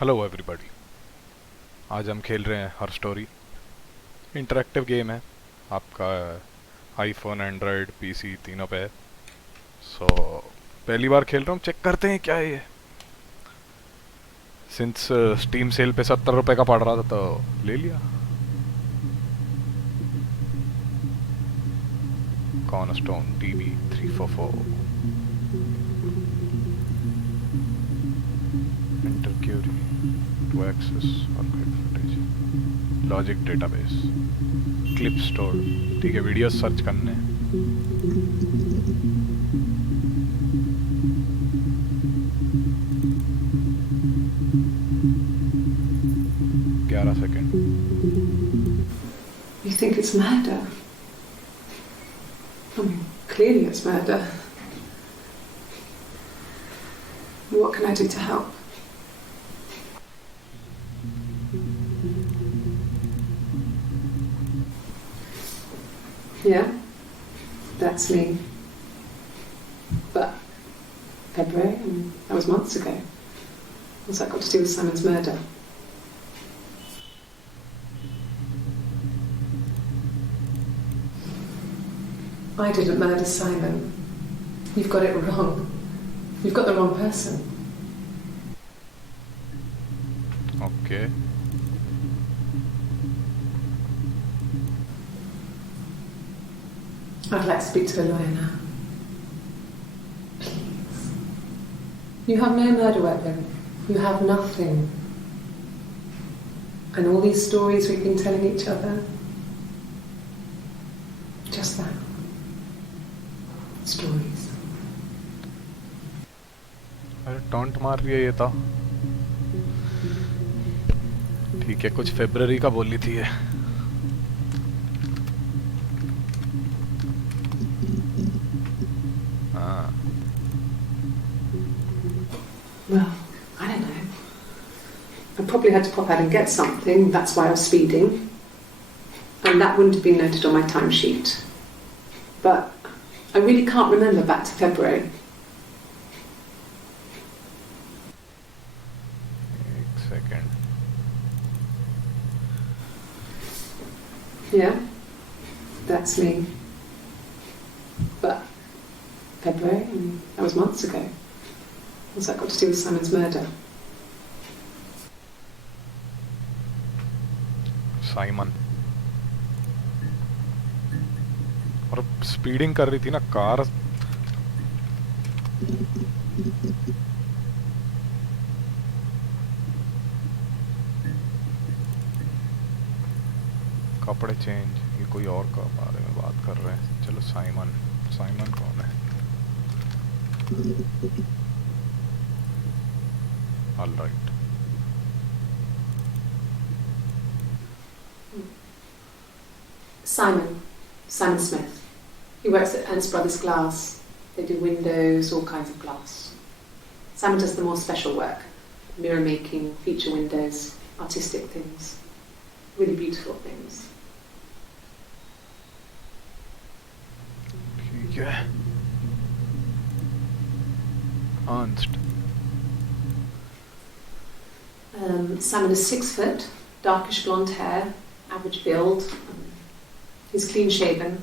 Hello everybody. आज हम खेल रहे हैं हर स्टोरी। इंटरेक्टिव गेम है। आपका आईफोन, एंड्रॉयड, पीसी तीनों पे है। सो पहली बार खेल रहा हूँ, चेक करते हैं क्या है ये। सिंस स्टीम सेल पे 70 रुपये का पड़ रहा था तो ले लिया। Cornerstone TV 344। Enter query to access archive footage. Logic database. Clip store. ठीक है, वीडियो सर्च करने हैं। 11 सेकेंड। You think it's murder? I mean, clearly it's murder. What can I do to help? Yeah, that's me. But February, that was months ago. What's that got to do with Simon's murder? I didn't murder Simon. You've got it wrong. You've got the wrong person. Okay. I'd like to speak to the lawyer now. Please. You have no murder weapon. You have nothing. And all these stories we've been telling each other, just that. Stories. अरे taunt मार रही है ये तो। ठीक है, कुछ फरवरी का बोली थी ये। हाँ। Well, I don't know. I probably had to pop out and get something. That's why I was speeding. And that wouldn't have been noted on my timesheet. But I really can't remember back to February. एक second. Yeah, that's me. But February, that was months ago. What's that got to do with Simon's murder? Simon. और speeding कर रही थी ना car. कपड़े change, ये कोई और का बारे में बात कर रहे हैं। चलो साइमन। साइमन कौन है? Alright. Simon Smith. He works at Ernst Brothers Glass. They do windows, all kinds of glass. Simon does the more special work, mirror making, feature windows, artistic things, really beautiful things. ठीक है। Ernst। Simon is 6 foot, darkish blonde hair, average build. He's clean shaven.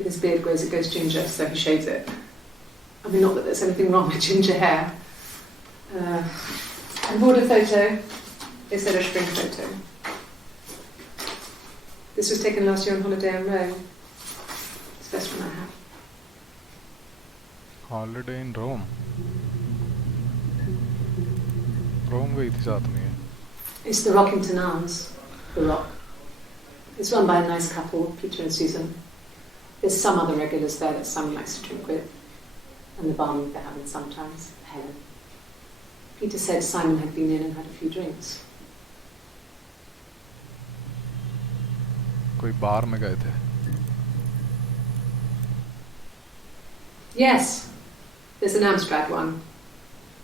If his beard grows, it goes ginger, so he shaves it. I mean, not that there's anything wrong with ginger hair. I bought a photo. They said a spring photo. This was taken last year on holiday in Rome. It's the best one I have. Holiday in Rome. Rome गई थी साथ में। It's the Rockington Arms, the Rock. It's run by a nice couple, Peter and Susan. There's some other regulars there that Simon likes to drink with, and the barmaid they're having sometimes, Helen. Peter said Simon had been in and had a few drinks. कोई बार में गए थे। Yes, there's an Amstrad one.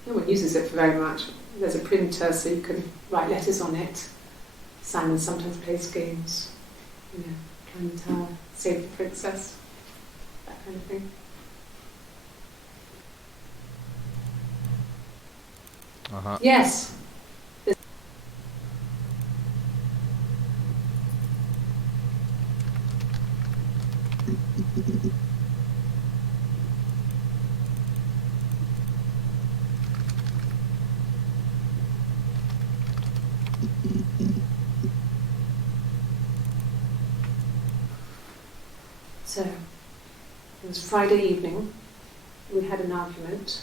No one uses it for very much. There's a printer so you can write letters on it. Simon sometimes plays games. You know, Climb Tower, Save the Princess, that kind of thing. हाँ. Yes. So, it was Friday evening. We had an argument.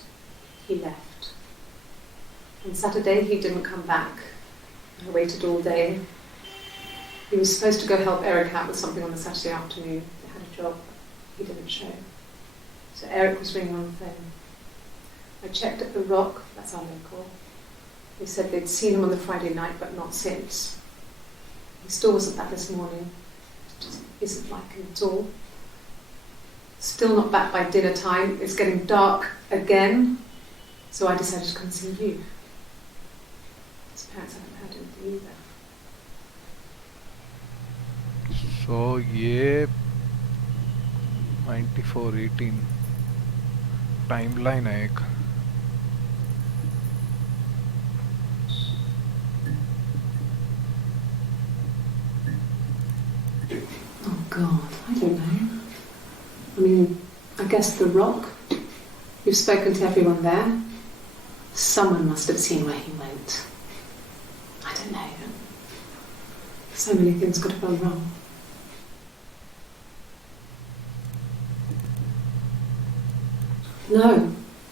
He left. On Saturday, he didn't come back. I waited all day. He was supposed to go help Eric out with something on the Saturday afternoon. They had a job. He didn't show. So Eric was ringing on the phone. I checked at the Rock, that's our local. They said they'd seen him on the Friday night, but not since. He still wasn't back this morning. It just isn't like him at all. Still not back by dinner time. It's getting dark again. So I decided to come see you. His parents haven't heard anything either. So ये 9418 timeline है एक. Oh God, I don't know. I mean, I guess the Rock. You've spoken to everyone there. Someone must have seen where he went. I don't know. So many things could have gone wrong.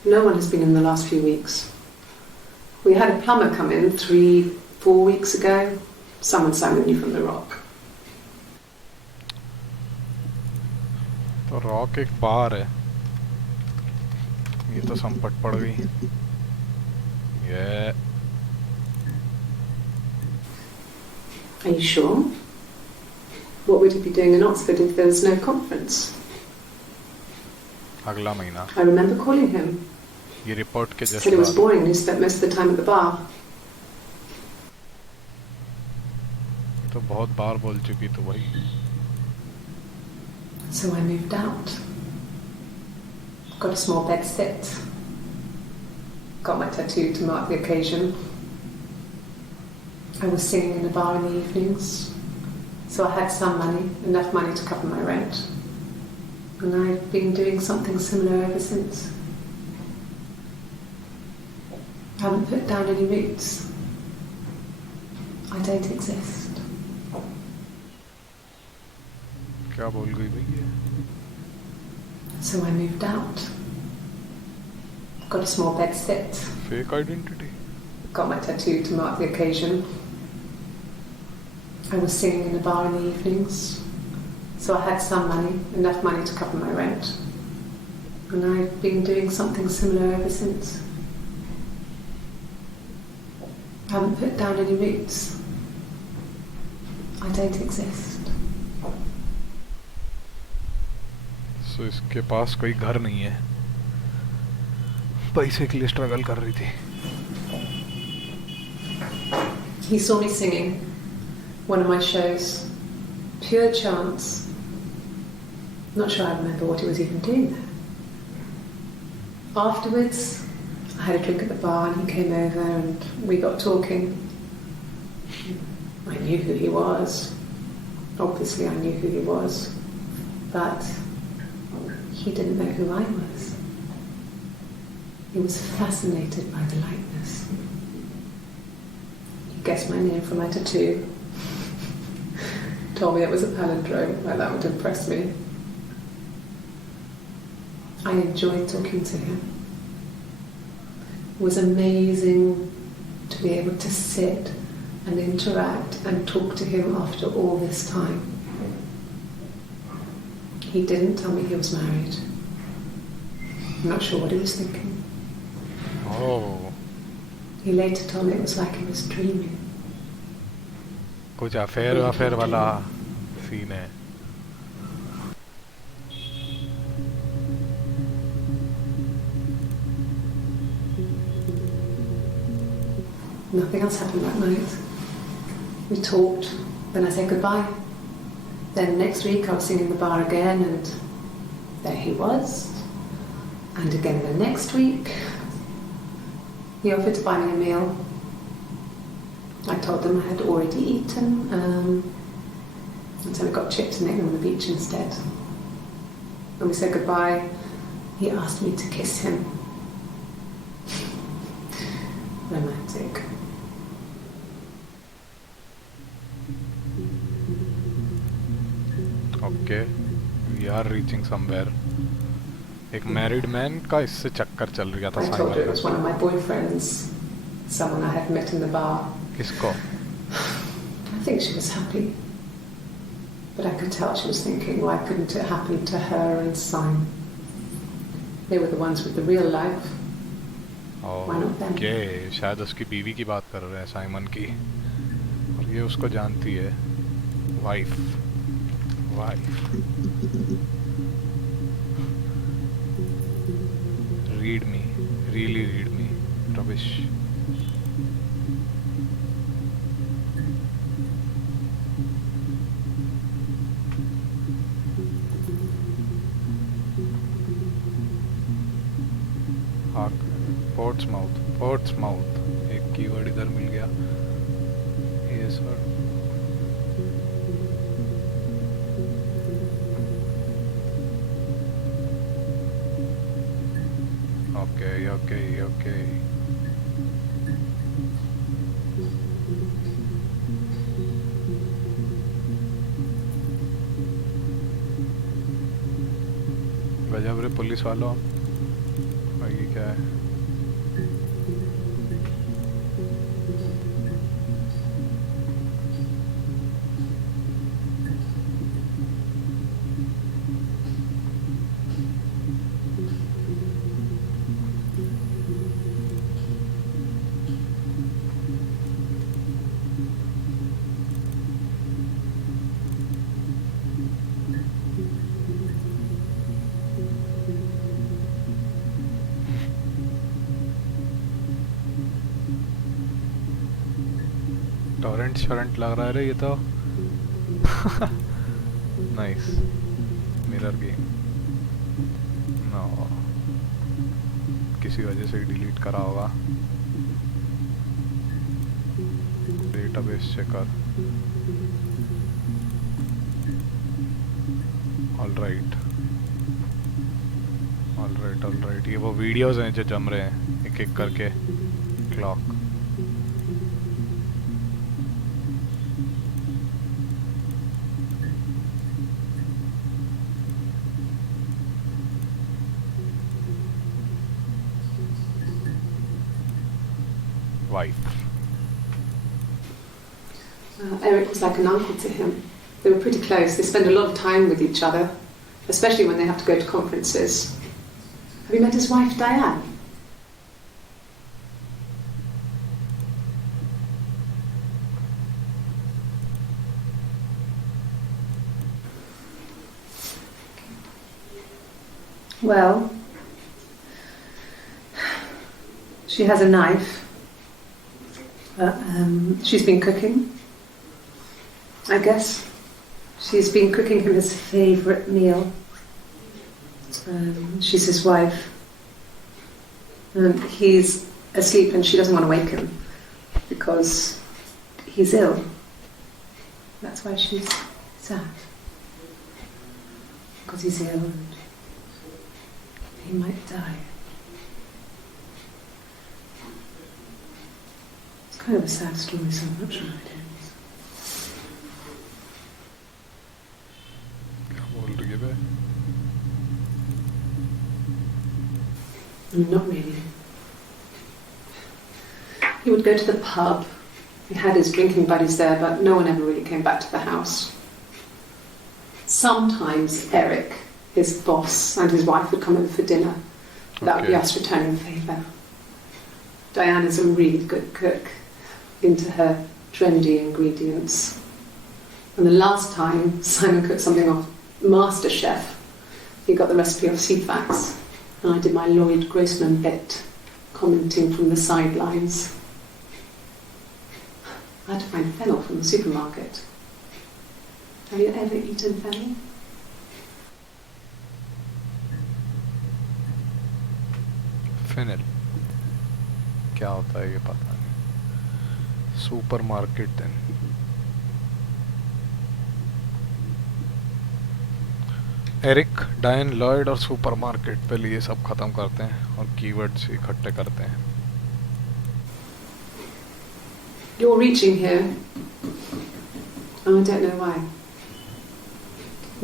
No one has been in the last few weeks. We had a plumber come in 3-4 weeks ago. Someone summoned you from the Rock. तो rock एक बार है. ये तो संपट पड़ गई. ये Are you sure? What would he be doing in Oxford if there was no conference? अगला महीना. I remember calling him. ये रिपोर्ट के Said जस्ट it was बाद. boring and he spent most of the time at the bar. तो बहुत बार बोल चुकी तो भाई. So I moved out. Got a small bed sit. Got my tattoo to mark the occasion. I was singing in a bar in the evenings. So I had some money, enough money to cover my rent. And I've been doing something similar ever since. I haven't put down any roots. I don't exist. क्या बोल गई भाई ये? So I moved out. Got a small bed sit. Fake identity. Got my tattoo to mark the occasion. I was singing in a bar in the evenings. So I had some money, enough money to cover my rent. And I've been doing something similar ever since. I haven't put down any roots. I don't exist. सो इसके पास कोई घर नहीं है. पैसे के लिए struggle कर रही थी. He saw me singing one of my shows. Pure chance. Not sure I remember what he was even doing there. Afterwards, I had a drink at the bar and he came over and we got talking. I knew who he was. Obviously I knew who he was. But he didn't know who I was. He was fascinated by the likeness. He guessed my name from my tattoo. Told me it was a palindrome, like that would impress me. I enjoyed talking to him. It was amazing to be able to sit and interact and talk to him after all this time. He didn't tell me he was married. I'm not sure what he was thinking. Oh. He later told me it was like he was dreaming. कुछ affair वाला scene है. Nothing else happened that night. We talked, then I said goodbye. Then next week I was singing in the bar again and there he was. And again the next week. He offered to buy me a meal. I told them I had already eaten, and so we got chips and egg on the beach instead. When we said goodbye, he asked me to kiss him. Romantic. Okay, we are reaching somewhere. एक married man का इससे चक्कर चल रहा था I told her it was Simon one of my boyfriends, someone I had met in the bar. किसको I think she was happy. But I could tell she was thinking, why couldn't it happen to her and Simon? They were the ones with the real life. Why not them? Okay शायद उसकी बीवी की बात कर रहे हैं Simon की और ये उसको जानती है wife read me really read me rubbish Portsmouth एक कीवर्ड इधर मिल गया ये सर ओके गजब रे पुलिस वालों ये क्या है टॉरेंट लग रहा है रे ये तो नाइस मिरर गेम नो किसी वजह से डिलीट करा होगा डेटाबेस चेकर ऑल राइट ये वो वीडियोस हैं जो जम रहे हैं एक एक करके clock wife. Eric was like an uncle to him. They were pretty close. They spend a lot of time with each other, especially when they have to go to conferences. Have you met his wife, Diane? Well, she has a knife. She's been cooking, I guess. She's been cooking him his favourite meal. She's his wife. He's asleep and she doesn't want to wake him because he's ill. That's why she's sad. Because he's ill and he might die. Kind of a sad story, so I'm not sure it ends. क्या बोल रही है बे? Not really. He would go to the pub. He had his drinking buddies there, but no one ever really came back to the house. Sometimes Eric, his boss, and his wife would come over for dinner. That would be us returning the favour. Diane is a really good cook. Into her trendy ingredients. And the last time Simon cooked something off MasterChef, he got the recipe off CFAX, and I did my Lloyd Grossman bit, commenting from the sidelines. I had to find fennel from the supermarket. Have you ever eaten fennel? Fennel क्या होता है ये पता नहीं. Supermarket then. Eric, Diane, Lloyd और supermarket. पहले ये सब खत्म करते हैं और कीवर्ड्स इकट्ठे करते हैं. You're reaching here. And I don't know why.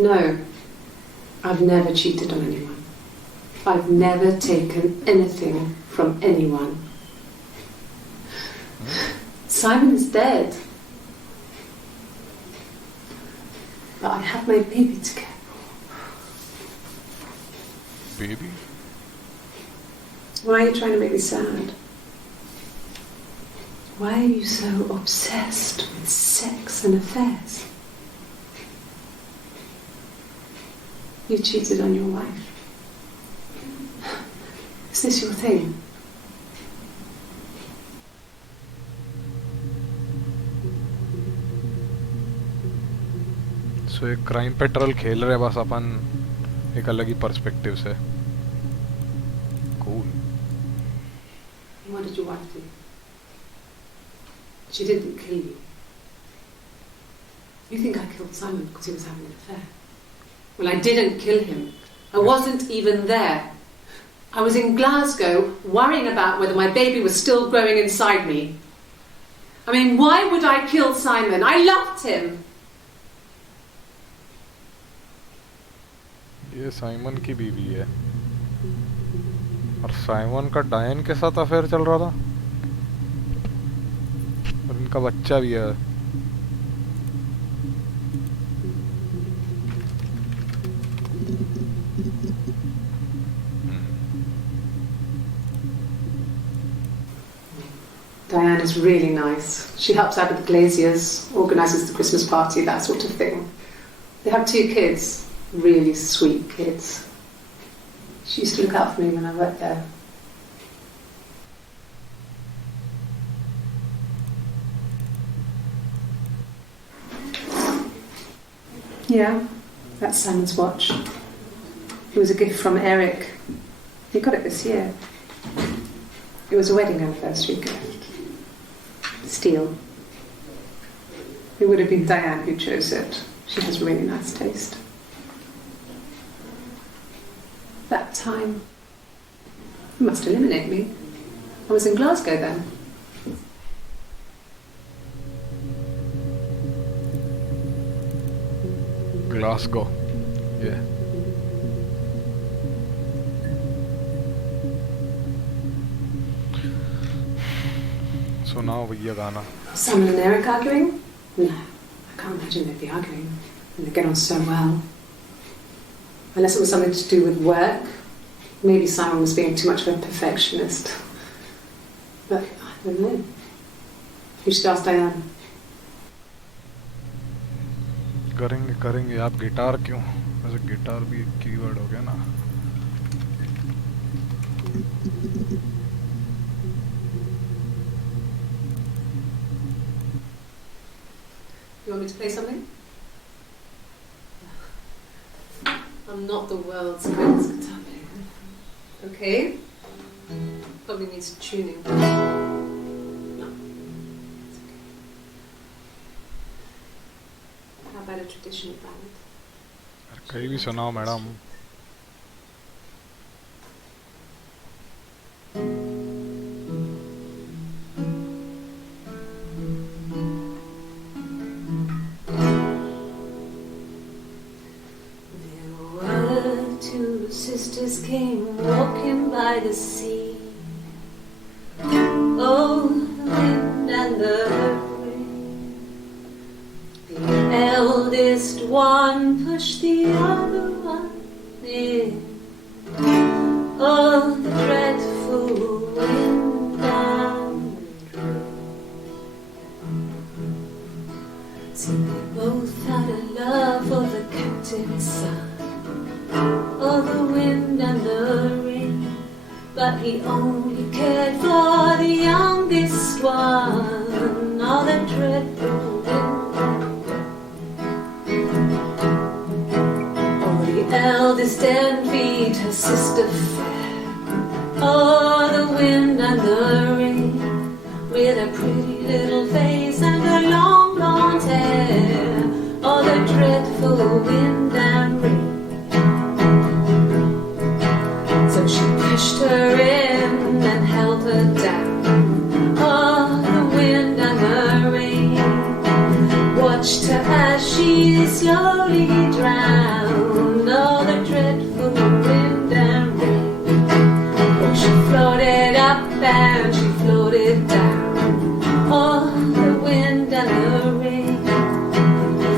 No, I've never cheated on anyone. I've never taken anything from anyone. Simon is dead. But I have my baby to care for. Baby? Why are you trying to make me sad? Why are you so obsessed with sex and affairs? You cheated on your wife. Is this your thing? सो एक crime petrol खेल रहे हैं बस अपन एक अलग ही perspective से. Cool. What did your wife do? She didn't kill you. You think I killed Simon because he was having an affair? Well, I didn't kill him. I wasn't even there. I was in Glasgow worrying about whether my baby was still growing inside me. I mean, why would I kill Simon? I loved him. ये Simon की बीवी है और Simon का डायन के साथ affair चल रहा था और इनका बच्चा भी है. Diane is really nice. She helps out with the glaziers, organises the Christmas party, that sort of thing. They have 2 kids, really sweet kids. She used to look out for me when I worked there. Yeah, that's Simon's watch. It was a gift from Eric. He got it this year. It was a wedding anniversary gift. Steel. It would have been Diane who chose it. She has really nice taste. That time, you must eliminate me. I was in Glasgow then. Glasgow. Yeah. सुनाओ भैया गाना. Simon and Eric arguing? No, I can't imagine they'd be arguing. And they get on so well. Unless it was something to do with work. Maybe Simon was being too much of a perfectionist. But I don't know. You should ask Diane. करेंगे. आप guitar क्यों? वैसे guitar भी एक keyword हो गया ना. You want me to play something? I'm not the world's greatest guitar player. Okay? Probably needs tuning. No. It's okay. How about a traditional ballad? कहीं भी सुनाओ madam. Sisters came walking by the sea. Oh, the wind and the rain. The eldest one pushed the other one in. Oh, the dreadful wind and rain. See, they both had a love for the captain's son. Oh, the wind and the rain, but he only cared for the youngest one. Oh, the dreadful wind. Oh, the eldest envied her sister fair. Oh, the wind and the rain, with a pretty little face and her long blonde hair. Oh, the dreadful wind and rain. So she pushed her in and held her down. Oh, the wind and the rain. Watched her as she slowly drowned. Oh, the dreadful wind and rain. Oh, she floated up and she floated down. Oh, the wind and the rain.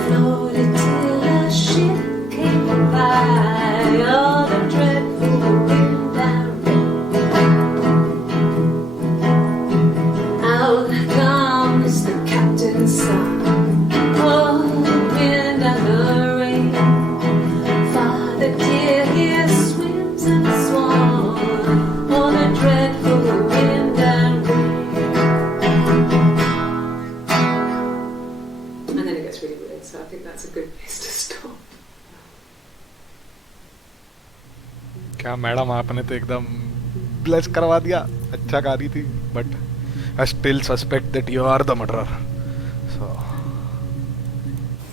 Floated till a ship came by. Oh, the dreadful wind and rain. Out comes the captain's son. Oh, the wind and the rain. Father dear, here swims and swan. Oh, the dreadful wind and rain. And then it gets really weird, so I think that's a good place to stop. क्या madam, आपने तो एकदम blush करवा दिया. अच्छा गा रही थी, but I still suspect that you are the murderer. So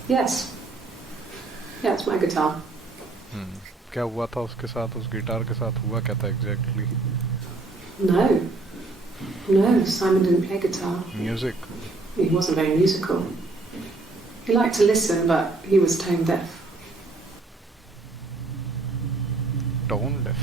Yes. Yeah, it's my guitar. क्या हुआ था उसके साथ, उस गिटार के साथ हुआ क्या था exactly? No. No, Simon didn't play guitar. Music. He wasn't very musical. He liked to listen, but he was tone deaf. Tone deaf.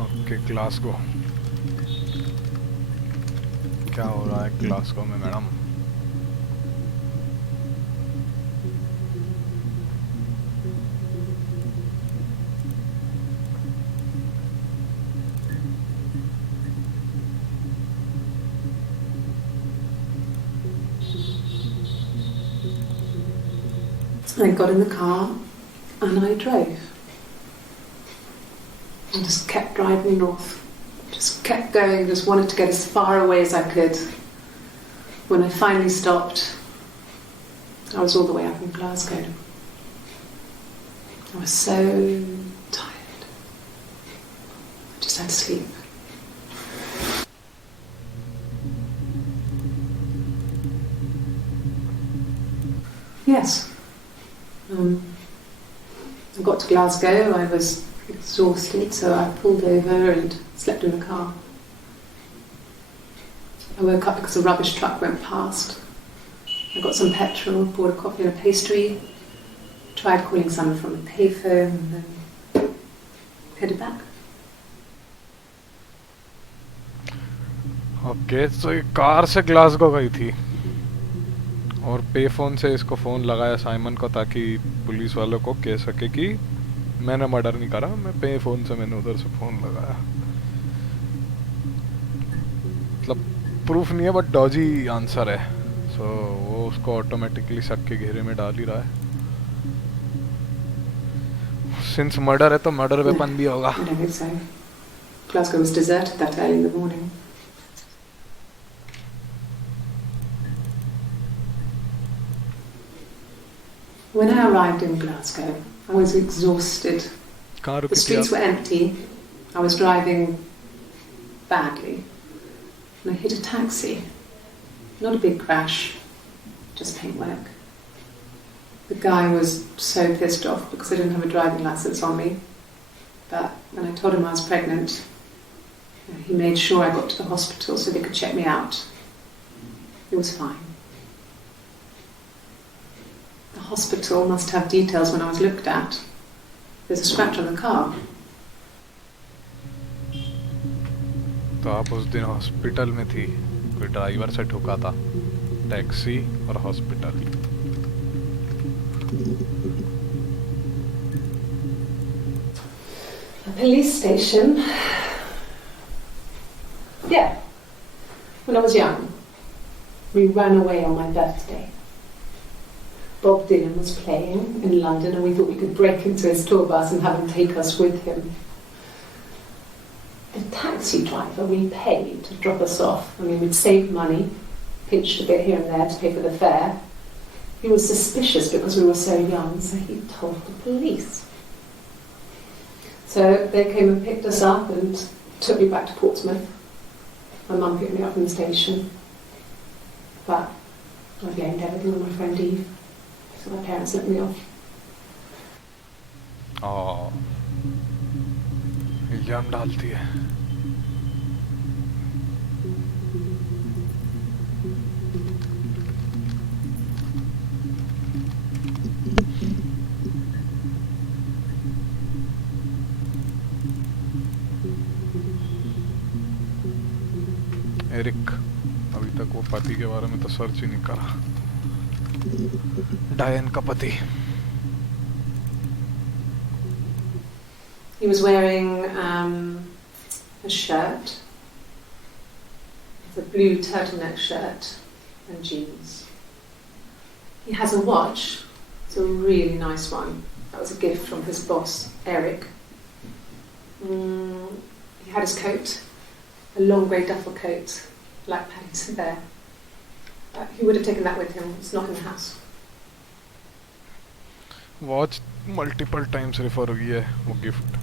Okay, Glasgow. क्या हो रहा है ग्लासगो में madam? I got in the car and I drove. I just kept driving north. Just kept going, just wanted to get as far away as I could. When I finally stopped, I was all the way up in Glasgow. I was so tired. I just had to sleep. Yes. I got to Glasgow, I was exhausted, so I pulled over and slept in the car. I woke up because a rubbish truck went past. I got some petrol, bought a coffee and a pastry, tried calling someone from a payphone, and then headed back. Okay, तो ये car से Glasgow गई थी और पे phone से इसको phone लगाया साइमन को, ताकि पुलिस वालों को कह सके कि मैंने मर्डर नहीं करा, मैं पे फोन से मैंने उधर से फोन लगाया. मतलब प्रूफ नहीं है, बट डॉजी आंसर है. सो वो उसको ऑटोमेटिकली शक के घेरे में डाल ही रहा है. सिंस मर्डर है तो मर्डर वेपन भी होगा. I don't think so. Glasgow was deserted that early in the morning. When I arrived in Glasgow, I was exhausted. कहाँ The रुकी थी streets आप? were empty. I was driving badly. And I hit a taxi. Not a big crash, just paintwork. The guy was so pissed off because I didn't have a driving license on me. But when I told him I was pregnant, he made sure I got to the hospital so they could check me out. It was fine. The hospital must have details when I was looked at. There's a scratch on the car. तो आप उस दिन hospital में थी, कोई driver से ठुका था, taxi और hospital. A police station. Yeah. When I was young, we ran away on my birthday. Bob Dylan was playing in London and we thought we could break into his tour bus and have him take us with him. taxi driver we paid to drop us off. I mean, we'd saved money, pinched a bit here and there to pay for the fare. He was suspicious because we were so young, so he told the police. So they came and picked us up and took me back to Portsmouth. My mum picked me up from the station. But I blamed everything on my friend Eve. So my parents let me off. इल्जाम डालती है. Eric अभी तक वो पति के बारे में तो सर्च ही नहीं करा. डायन का पति. He was wearing a shirt, a blue turtleneck shirt and jeans. He has a watch. It's a really nice one. That was a gift from his boss, Eric. He had his coat, a long grey duffel coat, like Paddy's there. He would have taken that with him. It's not in the house. Watch multiple times refer हुई है वो gift.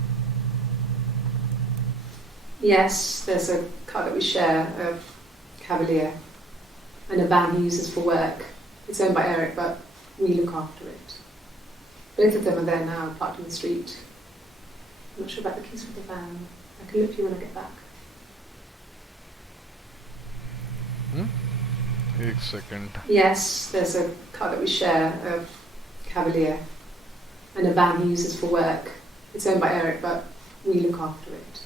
Yes, there's a car that we share, a Cavalier, and a van he uses for work. It's owned by Eric, but we look after it. Both of them are there now, parked in the street. I'm not sure about the keys for the van. I can look for you when I get back. एक second. Yes, there's a car that we share, a Cavalier, and a van he uses for work. It's owned by Eric, but we look after it.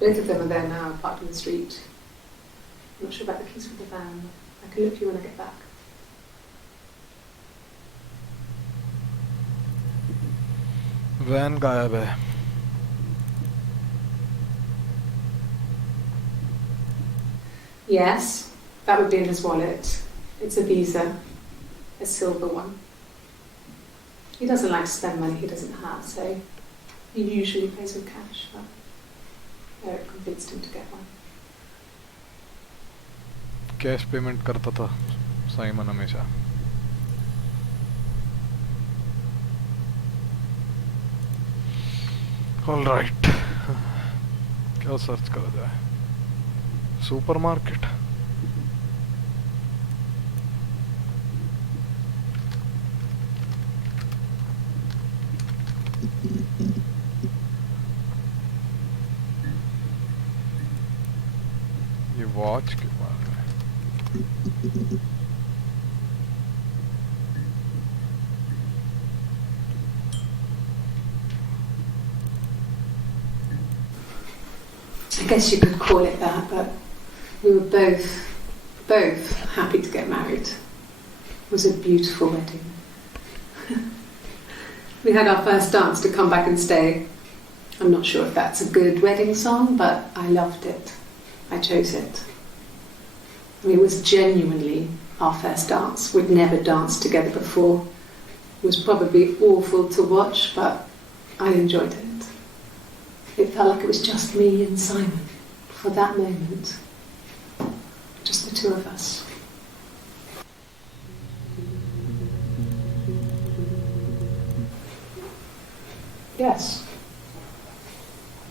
Both of them are there now, parked in the street. I'm not sure about the keys for the van. I can look for you when I get back. Van गायब है. Yes, that would be in his wallet. It's a Visa, a silver one. He doesn't like to spend money he doesn't have, so he usually pays with cash. But Eric convinced him to get one. Cash payment करता था Simon हमेशा. All right. क्या search करा जाए. Supermarket. ये watch के बारे में. I guess you could call it that, but we were both happy to get married. It was a beautiful wedding. We had our first dance to Come Back and Stay. I'm not sure if that's a good wedding song, but I loved it. I chose it. I mean, it was genuinely our first dance. We'd never danced together before. It was probably awful to watch, but I enjoyed it. It felt like it was just me and Simon for that moment. Just the two of us. Yes.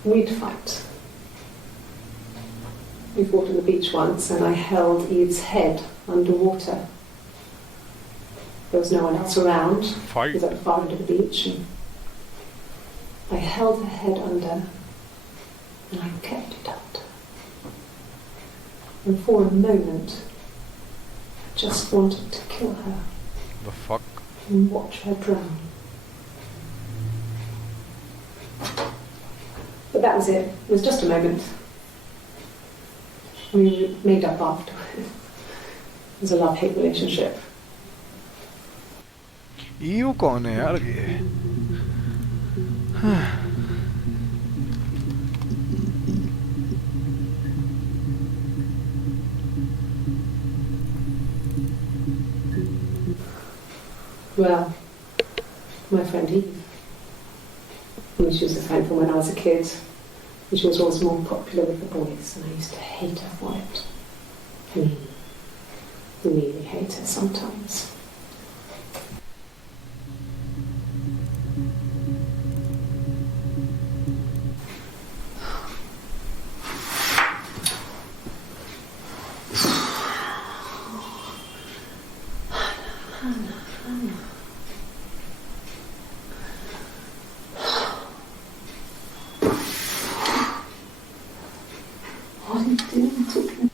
We'd fight. We fought on the beach once and I held Eve's head underwater. There was no one else around. Fight. It was at the far end of the beach. And I held her head under and I kept it under. And for a moment, I just wanted to kill her The fuck. and watch her drown. But that was it. It was just a moment. We made up afterwards. It was a love-hate relationship. EU कौन है यार ये? Well, my friend Eve. I mean, she was a friend from when I was a kid. And she was always more popular with the boys, and I used to hate her for it. I mean, really hate her sometimes. What are you doing? Talking.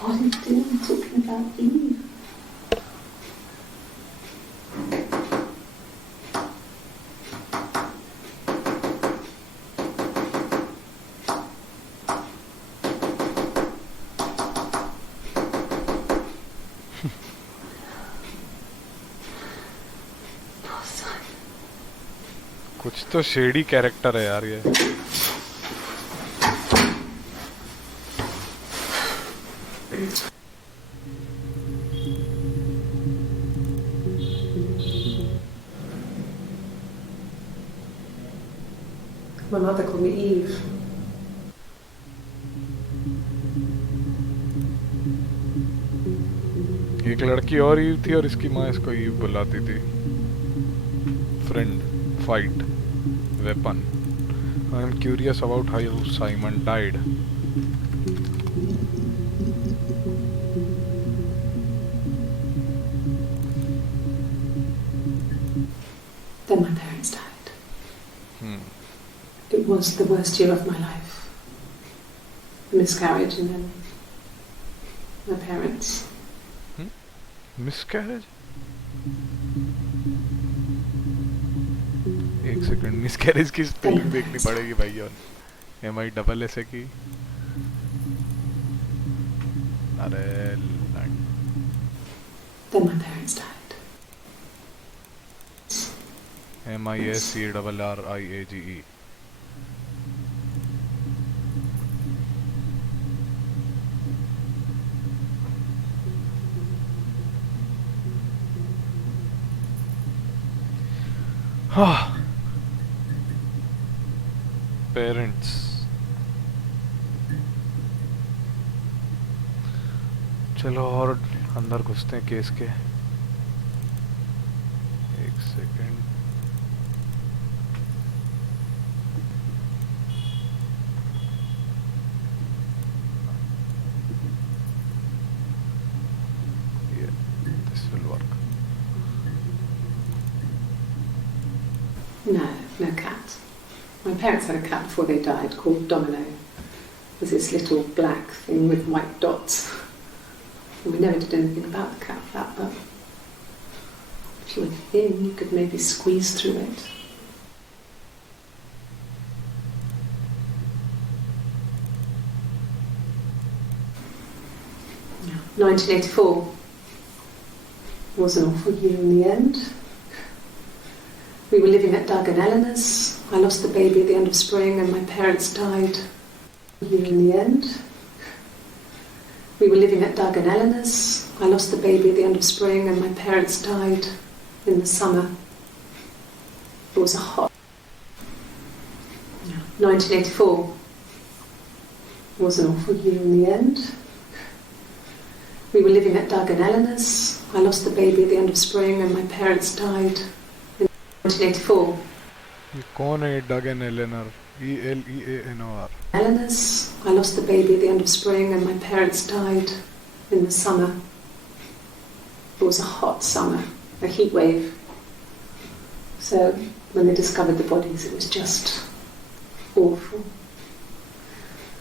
What are you doing? Talking about Eve. कुछ तो shady character है यार ये. My mother called me Eve. एक लड़की और ewe थी और इसकी माँ इसको ईव बुलाती थी. Friend, fight, weapon. I am curious about how Simon died. Then my parents died. It was the worst year of my life. A miscarriage and then my parents. Miscarriage. एक second, miscarriage की spelling देखनी पड़ेगी भाई. और MISS की. अरे Then my parents died. MISCRRIAGE. Parents. चलो और अंदर घुसते हैं केस के. एक second. This will work. No cat. My parents had a cat before they died called Domino. It was this little black thing with white dots. And we never did anything about the cat flap, but if you were thin, you could maybe squeeze through it. Yeah. 1984 was an awful year in the end. We were living at Doug and Eleanor's. I lost the baby at the end of spring and my parents died. Here in the end. We were living at Doug and Eleanor's. I lost the baby at the end of spring and my parents died in the summer. It was a hot... 1984 was an awful year in the end. We were living at Doug and Eleanor's. I lost the baby at the end of spring and my parents died. 1984. ये कौन है डग and एलेनर? ELEANOR. Eleanor's. I lost the baby at the end of spring and my parents died in the summer. It was a hot summer, a heat wave. So when they discovered the bodies, it was just awful.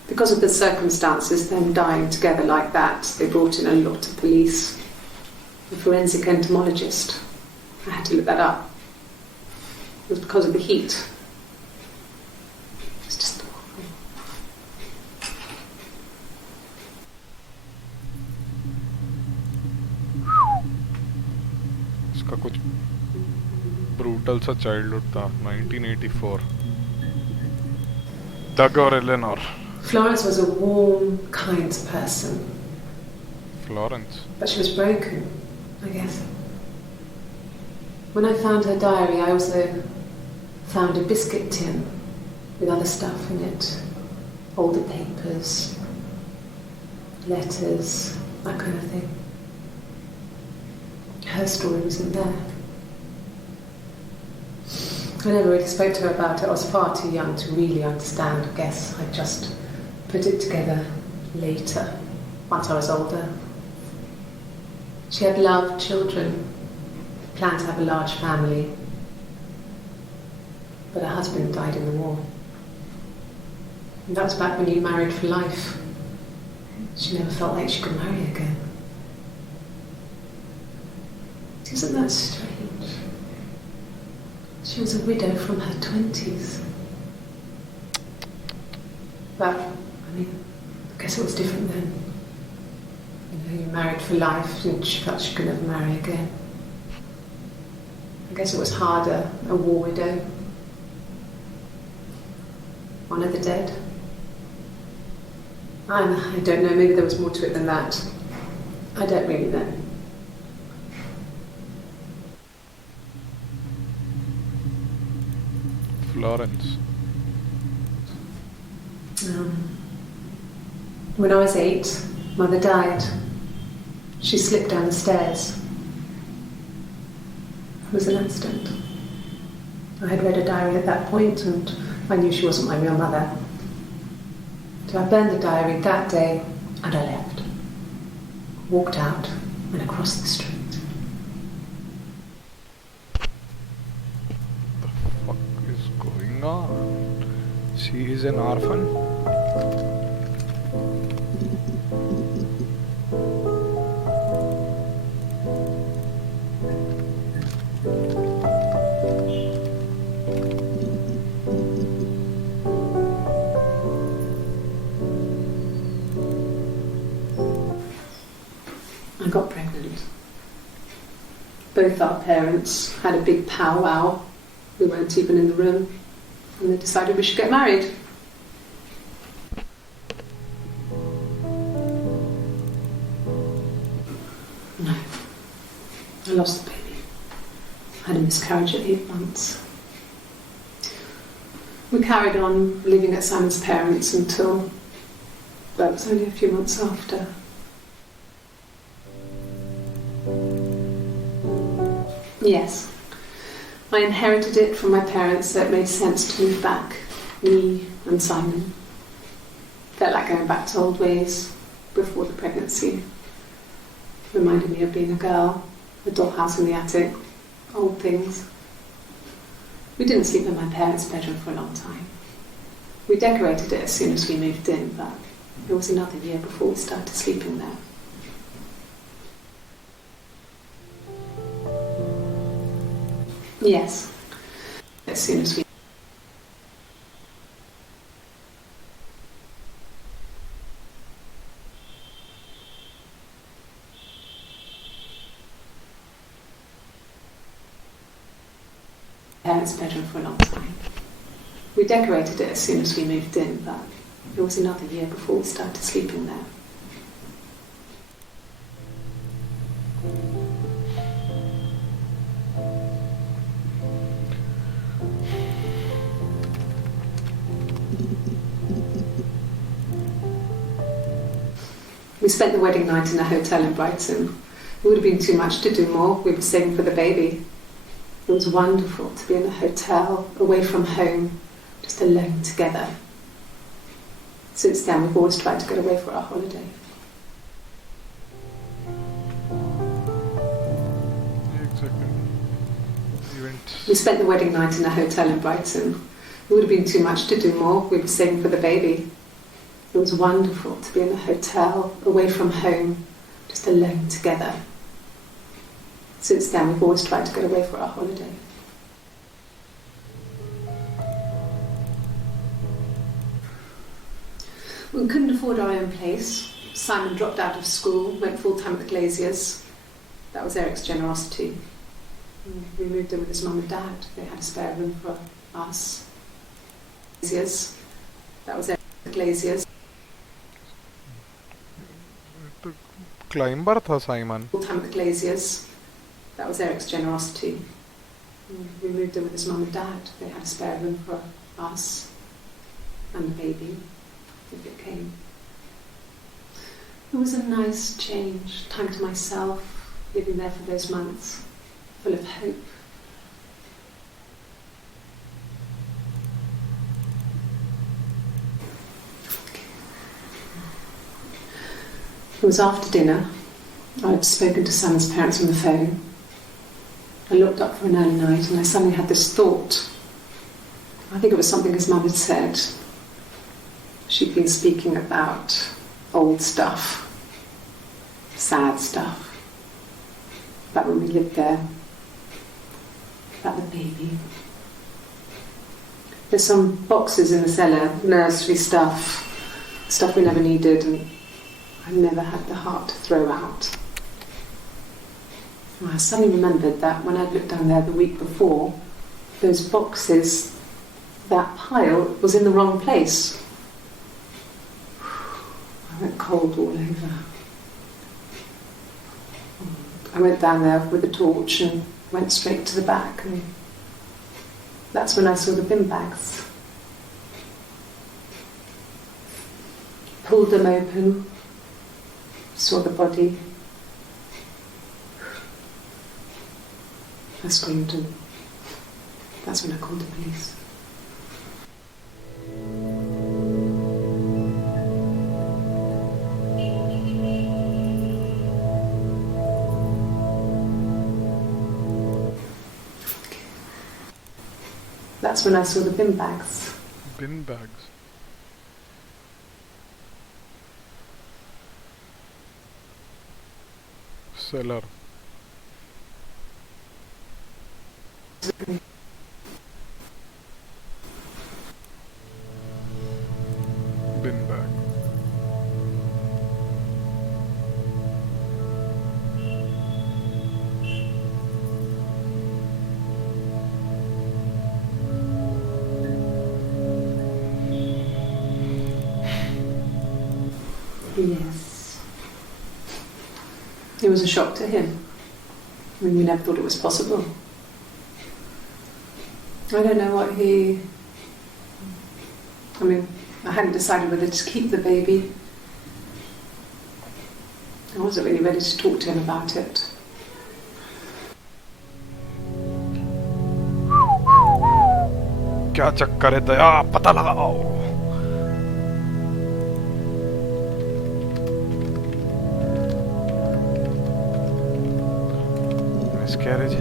Because of the circumstances, them dying together like that, they brought in a lot of police. A forensic entomologist. I had to look that up. It was because of the heat. It's just awful. इसका कुछ brutal सा childhood था. 1984. डग और Eleanor. Florence was a warm, kind person. Florence. But she was broken. I guess. When I found her diary, I also found a biscuit tin with other stuff in it. Older papers, letters, that kind of thing. Her story wasn't there. I never really spoke to her about it. I was far too young to really understand, I guess. I just put it together later, once I was older. She had loved children, planned to have a large family, but her husband died in the war. And that was back when you married for life. She never felt like she could marry again. Isn't that strange? She was a widow from her 20s. But, I mean, I guess it was different then. You know, you married for life and she felt she could never marry again. I guess it was harder, a war widow. One of the dead. I don't know, maybe there was more to it than that. I don't really know. Florence. When I was 8, Mother died. She slipped down the stairs. It was an accident. I had read a diary at that point and I knew she wasn't my real mother. So I burned the diary that day and I left. Walked out and across the street. What is going on? She is an orphan? I got pregnant. Both our parents had a big powwow. We weren't even in the room. And they decided we should get married. No. I lost the baby. I had a miscarriage at 8 months. We carried on living at Simon's parents until, well, it was only a few months after. Yes. I inherited it from my parents, so it made sense to move back, me and Simon. Felt like going back to old ways before the pregnancy. Reminded me of being a girl, the dollhouse in the attic, old things. We didn't sleep in my parents' bedroom for a long time. We decorated it as soon as we moved in, but it was another year before we started sleeping there. Yes, as soon as we... parents' bedroom for a long time. We decorated it as soon as we moved in, but it was another year before we started sleeping there. We spent the wedding night in a hotel in Brighton. It would have been too much to do more. We were saving for the baby. It was wonderful to be in a hotel, away from home, just alone together. Since then, we've always tried to get away for our holiday. Exactly. We spent the wedding night in a hotel in Brighton. It would have been too much to do more. We were saving for the baby. It was wonderful to be in a hotel, away from home, just alone together. Since then, we've always tried to get away for our holiday. We couldn't afford our own place. Simon dropped out of school, went full-time at the Glaziers. That was Eric's generosity. We moved in with his mum and dad. They had a spare room for us. Glaziers. That was Eric's Glaziers. Climber था Simon Full-time at the Glaziers. That was Eric's generosity. We moved in with his mum and dad. They had a spare room for us and the baby, if it came. It was a nice change, time to myself, living there for those months, full of hope. It was after dinner. I'd spoken to Sam's parents on the phone. I looked up for an early night and I suddenly had this thought. I think it was something his mum had said. She'd been speaking about old stuff, sad stuff, about when we lived there, about the baby. There's some boxes in the cellar, nursery stuff we never needed, and I never had the heart to throw out. I suddenly remembered that when I'd looked down there the week before, those boxes, that pile was in the wrong place. I went cold all over. I went down there with a torch and went straight to the back, and that's when I saw the bin bags. Pulled them open, saw the body. I screamed, and that's when I called the police. That's when I saw the bin bags. Bin bags? Cellar. Bin bag. Yes. It was a shock to him. I mean, we never thought it was possible. I don't know what I hadn't decided whether to keep the baby. I wasn't really ready to talk to him about it. क्या चक्कर है दया, पता लगाओ। Miscarriage.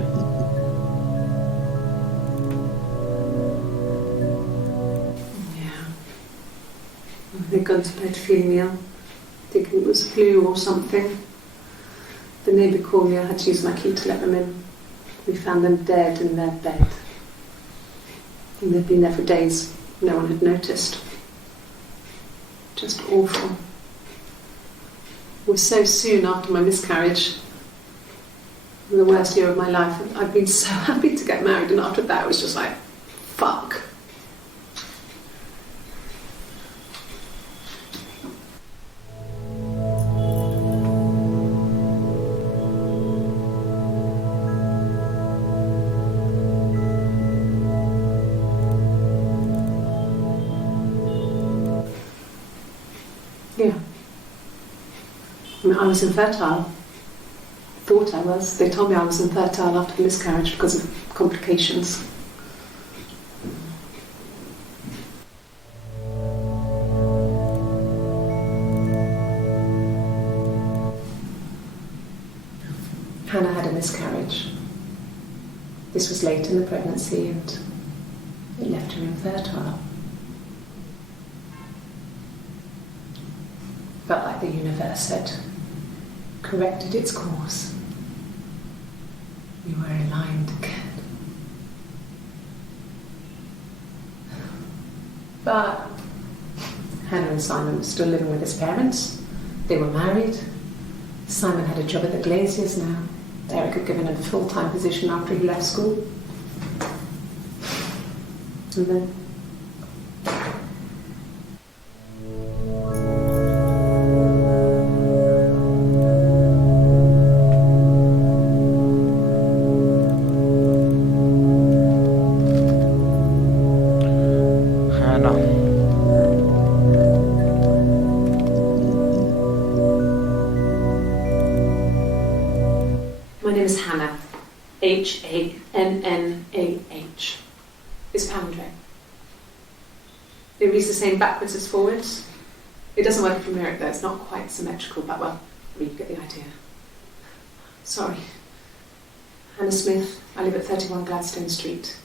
Yeah. They'd gone to bed feeling ill, thinking it was flu or something. The neighbour called me. I had to use my key to let them in. We found them dead in their bed. And they'd been there for days. No one had noticed. Just awful. It was so soon after my miscarriage. The worst year of my life. I'd been so happy to get married, and after that it was just like, fuck. Yeah. I mean, I was infertile. Thought I was. They told me I was infertile after the miscarriage because of complications. Hannah had a miscarriage. This was late in the pregnancy and it left her infertile. Felt like the universe had corrected its course. We were aligned again. But Hannah and Simon were still living with his parents. They were married. Simon had a job at the Glaziers now. Eric had given him a full-time position after he left school. And then My name is Hannah. H-A-N-N-A-H. It's palindrome. It reads the same backwards as forwards. It doesn't work from Lyric though, it's not quite symmetrical, but well, you get the idea. Sorry. Hannah Smith, I live at 31 Gladstone Street.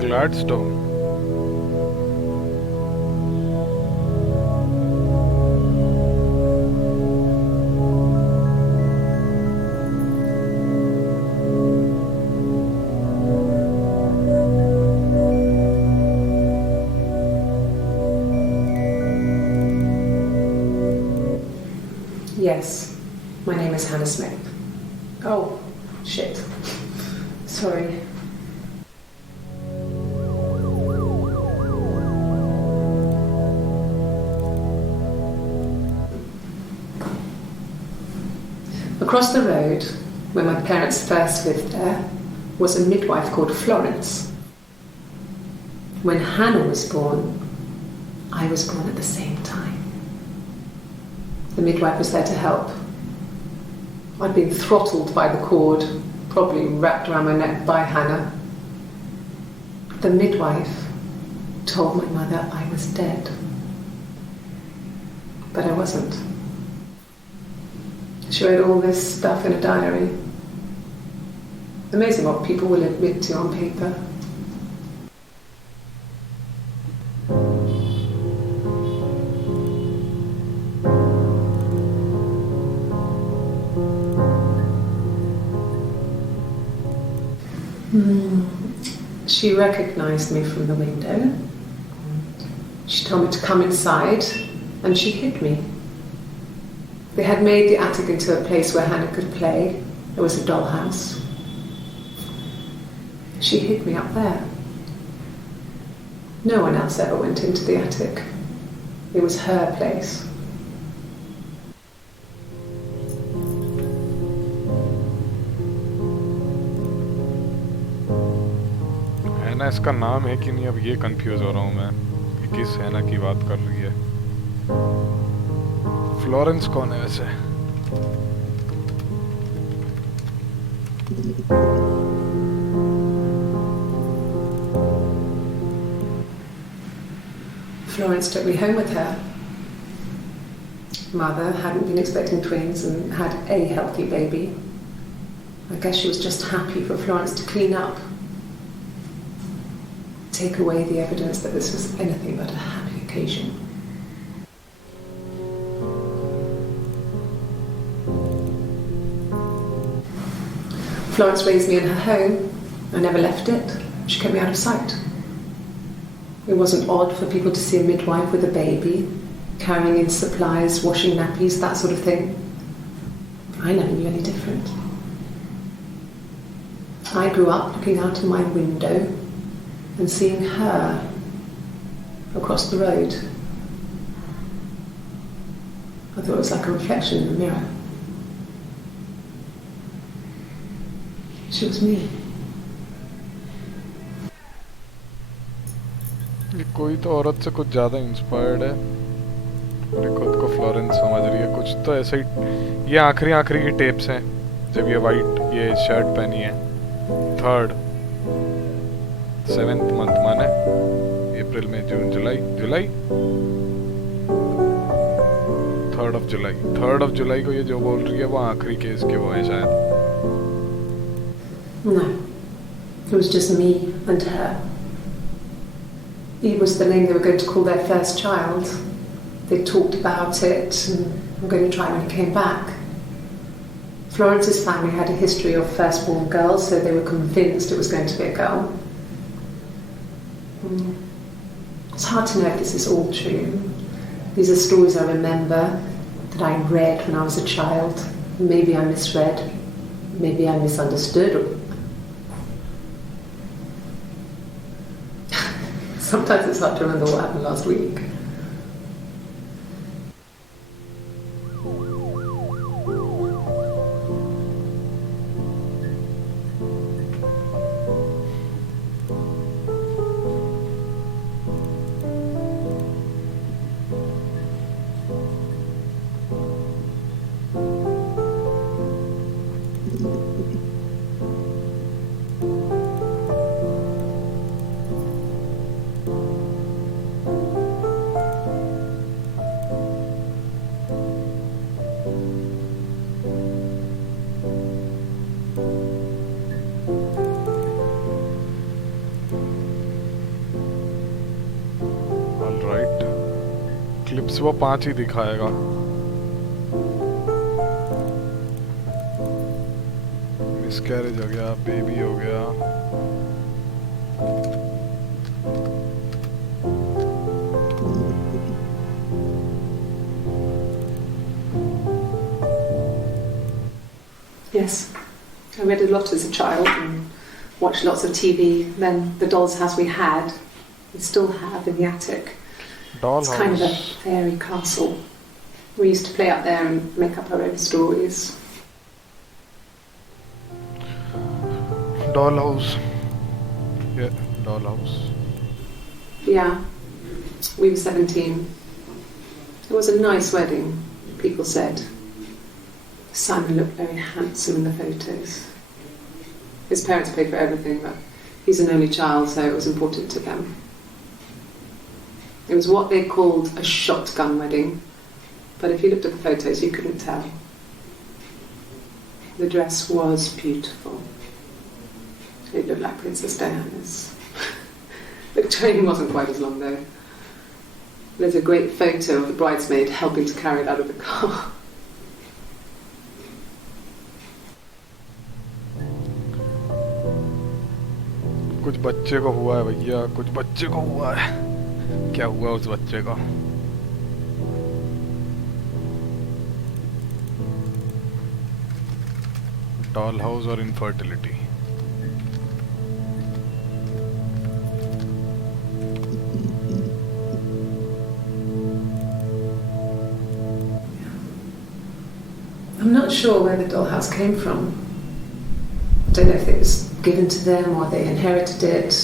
Gladstone. Yes, my name is Hannah Smith. Oh, shit. Sorry. Across the road, where my parents first lived there, was a midwife called Florence. When Hannah was born, I was born at the same time. The midwife was there to help. I'd been throttled by the cord, probably wrapped around my neck by Hannah. The midwife told my mother I was dead. But I wasn't. She wrote all this stuff in a diary. Amazing what people will admit to on paper. She recognised me from the window. She told me to come inside, and she hid me. They had made the attic into a place where Hannah could play. There was a dollhouse. She hid me up there. No one else ever went into the attic. It was her place. हैना इसका नाम है कि नहीं, अब ये confuse हो रहा हूँ मैं कि किस हैना की बात कर रही है। फ्लोरेंस कौन है वैसे? Florence took me home with her. Mother hadn't been expecting twins and had a healthy baby. I guess she was just happy for Florence to clean up. Take away the evidence that this was anything but a happy occasion. Florence raised me in her home. I never left it. She kept me out of sight. It wasn't odd for people to see a midwife with a baby, carrying in supplies, washing nappies, that sort of thing. I never knew any different. I grew up looking out of my window and seeing her across the road. I thought it was like a reflection in the mirror. She was me. ये कोई तो औरत से कुछ ज़्यादा inspired है और ये खुद को फ्लोरेंस समझ रही है, कुछ तो ऐसा ही। ये आखिरी की टेप्स हैं जब ये वाइट ये शर्ट पहनी है। 7th मंथ माने अप्रैल में जून जुलाई 3rd of July को ये जो बोल रही है वो आखिरी केस के वो है शायद। No, it was just me and her. Eve was the name they were going to call their first child. They talked about it and were going to try when he came back. Florence's family had a history of firstborn girls, so they were convinced it was going to be a girl. It's hard to know if this is all true. These are stories I remember, that I read when I was a child. Maybe I misread, maybe I misunderstood. Sometimes it's hard to remember what happened last week. Alright, clips वो 5 ही दिखाएगा। Miscarriage हो गया, baby हो गया। Yes, I read a lot as a child and watched lots of TV. Then the doll's house we had, we still have in the attic. Doll It's kind of a house. fairy castle. We used to play up there and make up our own stories. Doll house, ये doll house. Yeah, we were 17. It was a nice wedding, people said. Simon looked very handsome in the photos. His parents paid for everything, but he's an only child, so it was important to them. It was what they called a shotgun wedding, but if you looked at the photos, you couldn't tell. The dress was beautiful. It looked like Princess Diana's. The train wasn't quite as long though. There's a great photo of the bridesmaid helping to carry it out of the car. कुछ बच्चे को हुआ है भैया, कुछ बच्चे को हुआ है। क्या हुआ उस बच्चे को? डॉल हाउस और infertility. I'm not sure where the dollhouse came from. I don't know if it was given to them or they inherited it.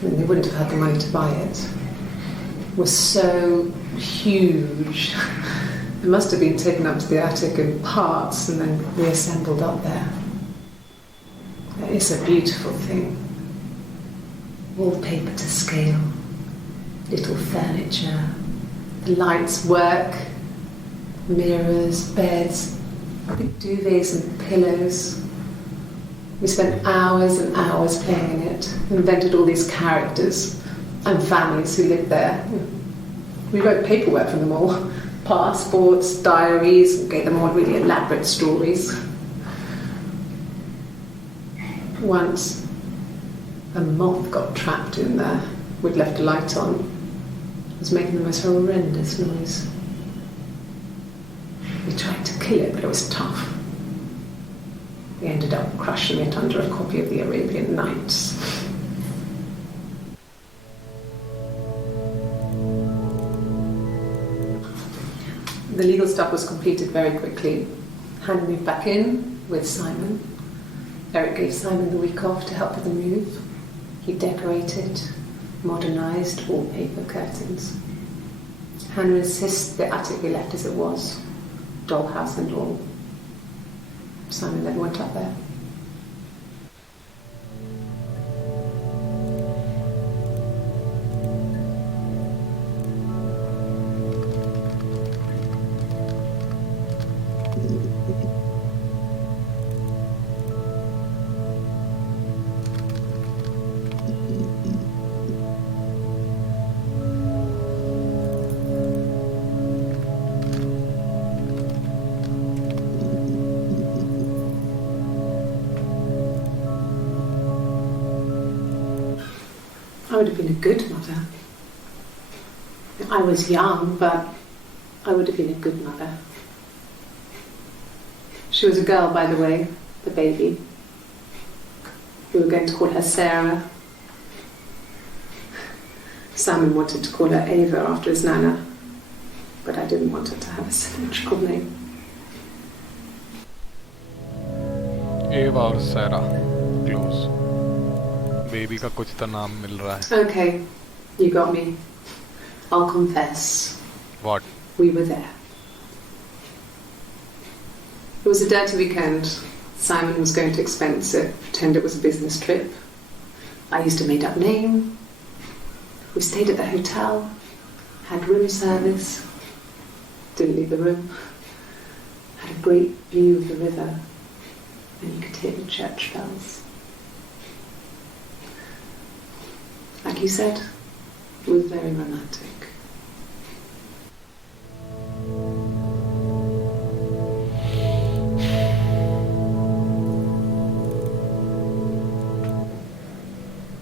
I mean, they wouldn't have had the money to buy it. It was so huge. It must have been taken up to the attic in parts and then reassembled up there. It's a beautiful thing. Wallpaper to scale, little furniture, the lights work, mirrors, beds, big duvets and pillows. We spent hours and hours playing in it, invented all these characters and families who lived there. We wrote paperwork from them all, passports, diaries, and gave them all really elaborate stories. Once, a moth got trapped in there. We'd left a light on. It was making the most horrendous noise. We tried to kill it, but it was tough. We ended up crushing it under a copy of the Arabian Nights. The legal stuff was completed very quickly. Hannah moved back in with Simon. Eric gave Simon the week off to help with the move. He decorated, modernised wallpaper, curtains. Hannah insists the attic be left as it was, dollhouse and all. Simon never went up there. I would have been a good mother. I was young, but I would have been a good mother. She was a girl, by the way, the baby. We were going to call her Sarah. Simon wanted to call her Ava after his nana, but I didn't want her to have a symmetrical name. एवा और सैरा close. Baby का कुछ तो नाम मिल रहा है। Okay, you got me. I'll confess. What? We were there. It was a dirty weekend. Simon was going to expense it, pretend it was a business trip. I used a made-up name. We stayed at the hotel, had room service, didn't leave the room. a great view of the river, and you could hear the church bells. Like you said, it was very romantic.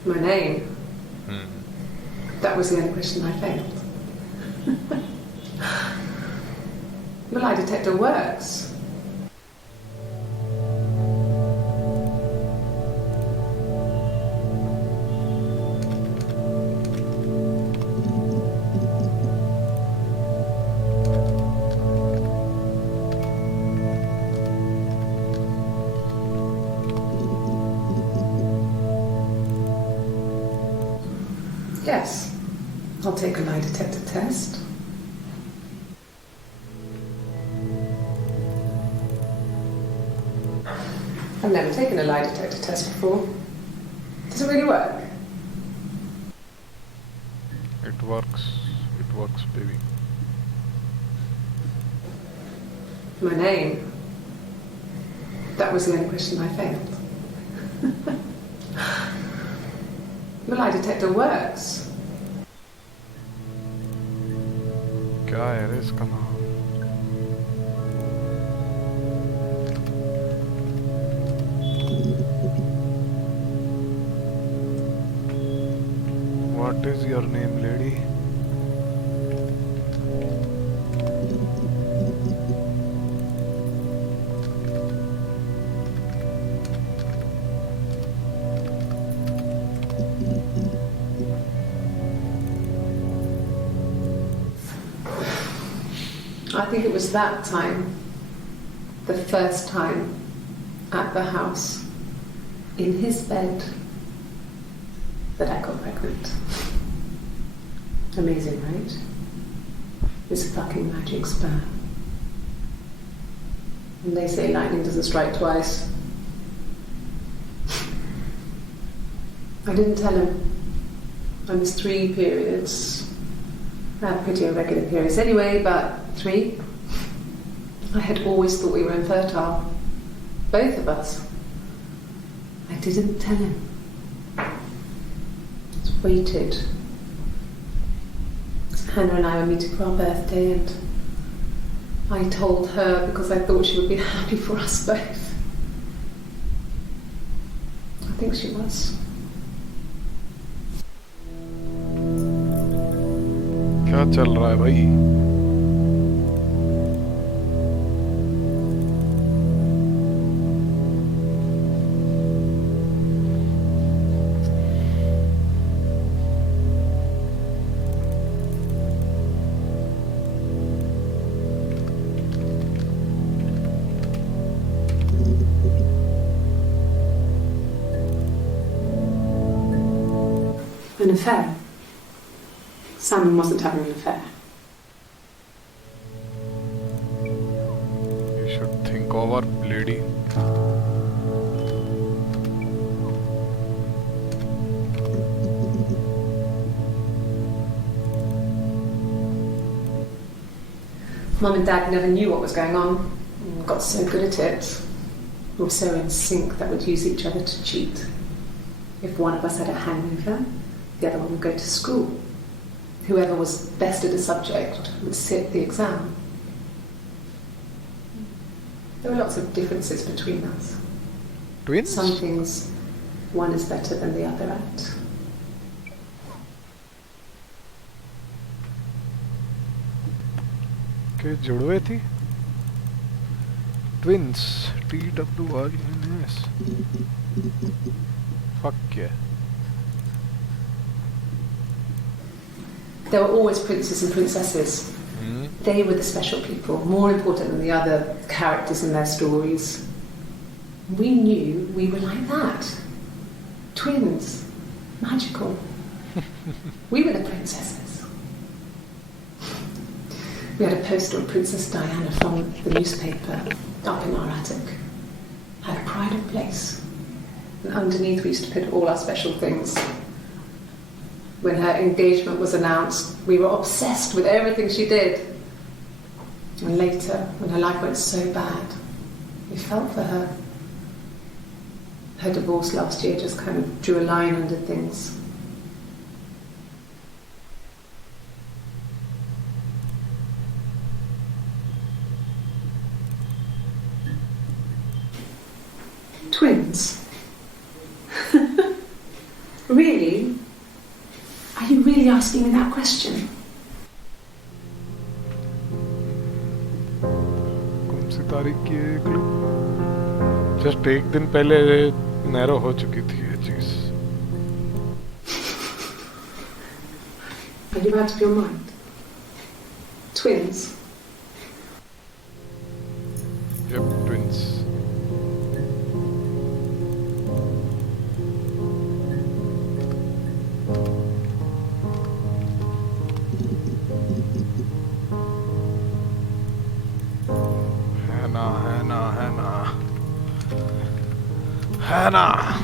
My name? That was the only question I failed. The lie detector works. Yes, I'll take a lie detector test. I've never taken a lie detector test before. Does it really work? It works, baby. My name? That was the only question I failed. The lie detector works. क्या है रे इसका नाम? What is your name, lady? I think it was that time, the first time at the house, in his bed, that I got pregnant. Amazing, right? This fucking magic sperm. And they say lightning doesn't strike twice. I didn't tell him. I missed 3 periods. I had pretty irregular periods anyway, but 3. I had always thought we were infertile. Both of us. I didn't tell him. Just waited. Hannah and I were meeting for our birthday, and I told her because I thought she would be happy for us both. I think she was. क्या चल रहा है भाई? An affair. Simon wasn't having an affair. You should think over, lady. Mum and Dad never knew what was going on. And got so good at it. We were so in sync that we'd use each other to cheat. If one of us had a hangover, the other one would go to school. Whoever was best at a subject would sit the exam. There were lots of differences between us. Twins? Some things one is better than the other at. के जुड़वे थी? Twins. TWINS. Fuck yeah. There were always princes and princesses. They were the special people, more important than the other characters in their stories. We knew we were like that. Twins. Magical. We were the princesses. We had a poster of Princess Diana from the newspaper up in our attic. Had a pride of place. And underneath we used to put all our special things. When her engagement was announced, we were obsessed with everything she did. And later, when her life went so bad, we felt for her. Her divorce last year just kind of drew a line under things. Twins? Really? Are you really asking me that question? कौन सी तारीख की है ये clip? Just एक दिन पहले narrow हो चुकी थी ये चीज. Are you out of your mind? Twins? Yep, twins. Hannah.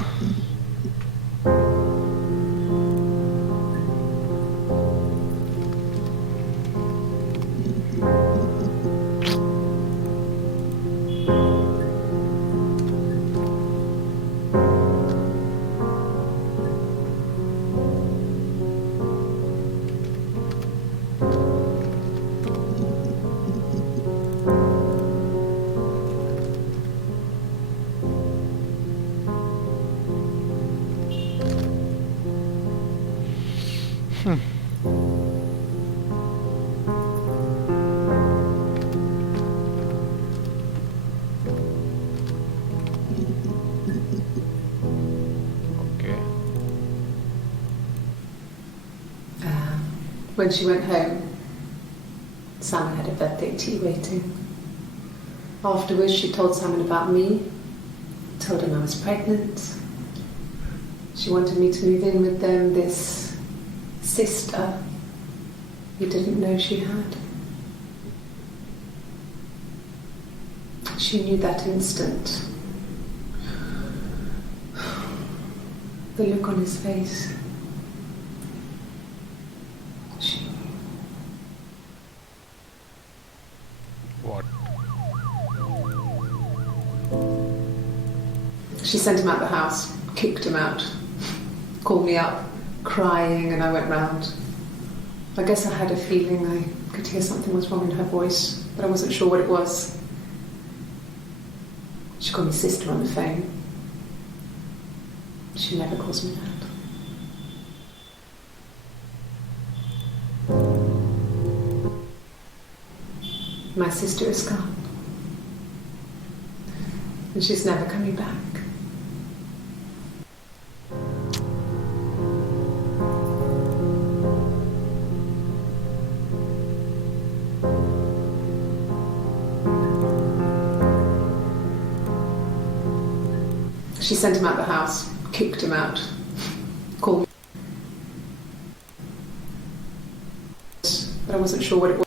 When she went home, Simon had a birthday tea waiting. Afterwards, she told Simon about me, told him I was pregnant. She wanted me to move in with them, this sister he didn't know she had. She knew that instant. The look on his face. What? She sent him out the house, kicked him out, called me up, crying, and I went round. I guess I had a feeling I could hear something was wrong in her voice, but I wasn't sure what it was. She called me sister on the phone. She never calls me that. My sister is gone. And she's never coming back. She sent him out the house, kicked him out, called me. But I wasn't sure what it was.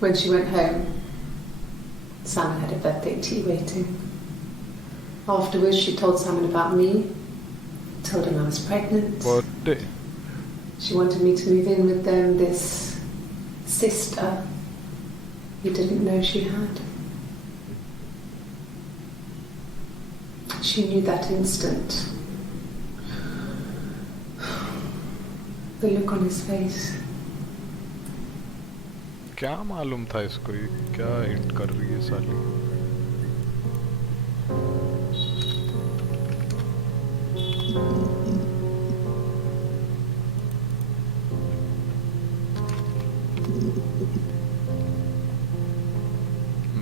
When she went home, Simon had a birthday tea waiting. Afterwards, she told Simon about me, told him I was pregnant. Birthday? She wanted me to move in with them, this sister he didn't know she had. She knew that instant. The look on his face. क्या मालूम था इसको, ये क्या hint कर रही है साली.